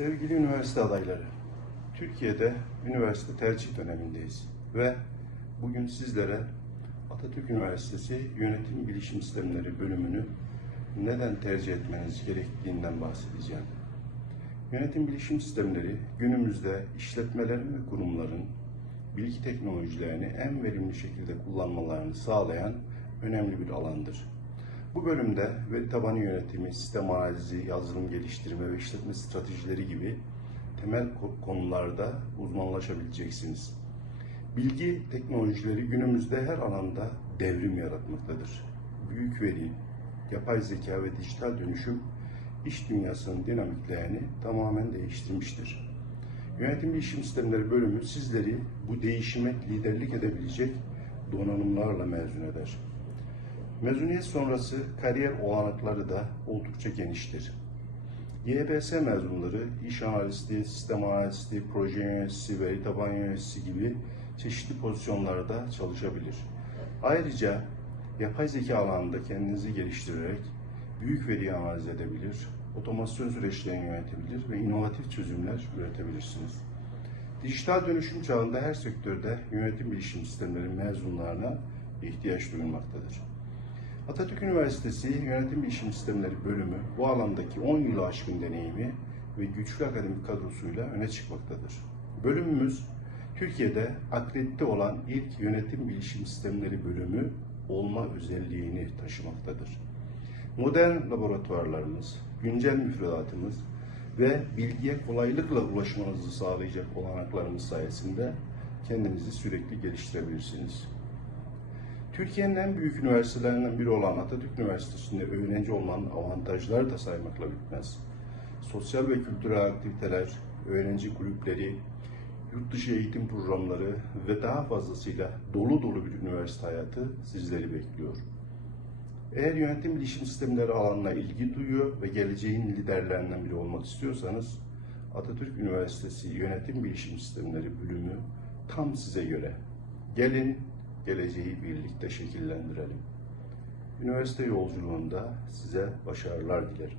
Sevgili üniversite adayları, Türkiye'de üniversite tercih dönemindeyiz ve bugün sizlere Atatürk Üniversitesi Yönetim Bilişim Sistemleri bölümünü neden tercih etmeniz gerektiğinden bahsedeceğim. Yönetim bilişim sistemleri günümüzde işletmelerin ve kurumların bilgi teknolojilerini en verimli şekilde kullanmalarını sağlayan önemli bir alandır. Bu bölümde veri tabanı yönetimi, sistem analizi, yazılım geliştirme ve işletme stratejileri gibi temel ko- konularda uzmanlaşabileceksiniz. Bilgi teknolojileri günümüzde her alanda devrim yaratmaktadır. Büyük veri, yapay zeka ve dijital dönüşüm iş dünyasının dinamiklerini tamamen değiştirmiştir. Yönetim bilişim sistemleri bölümü sizleri bu değişime liderlik edebilecek donanımlarla mezun eder. Mezuniyet sonrası kariyer olanakları da oldukça geniştir. YBS mezunları iş analisti, sistem analisti, proje yöneticisi, veri taban yöneticisi gibi çeşitli pozisyonlarda çalışabilir. Ayrıca yapay zeka alanında kendinizi geliştirerek büyük veri analiz edebilir, otomasyon süreçlerini yönetebilir ve inovatif çözümler üretebilirsiniz. Dijital dönüşüm çağında her sektörde yönetim bilişim sistemleri mezunlarına ihtiyaç duyulmaktadır. Atatürk Üniversitesi Yönetim Bilişim Sistemleri bölümü bu alandaki 10 yılı aşkın deneyimi ve güçlü akademik kadrosuyla öne çıkmaktadır. Bölümümüz Türkiye'de akredite olan ilk yönetim bilişim sistemleri bölümü olma özelliğini taşımaktadır. Modern laboratuvarlarımız, güncel müfredatımız ve bilgiye kolaylıkla ulaşmanızı sağlayacak olanaklarımız sayesinde kendinizi sürekli geliştirebilirsiniz. Türkiye'nin en büyük üniversitelerinden biri olan Atatürk Üniversitesi'nde öğrenci olmanın avantajları da saymakla bitmez. Sosyal ve kültürel aktiviteler, öğrenci kulüpleri, yurt dışı eğitim programları ve daha fazlasıyla dolu dolu bir üniversite hayatı sizleri bekliyor. Eğer yönetim bilişim sistemleri alanına ilgi duyuyor ve geleceğin liderlerinden biri olmak istiyorsanız Atatürk Üniversitesi Yönetim Bilişim Sistemleri bölümü tam size göre. Gelin geleceği birlikte şekillendirelim. Üniversite yolculuğunda size başarılar dilerim.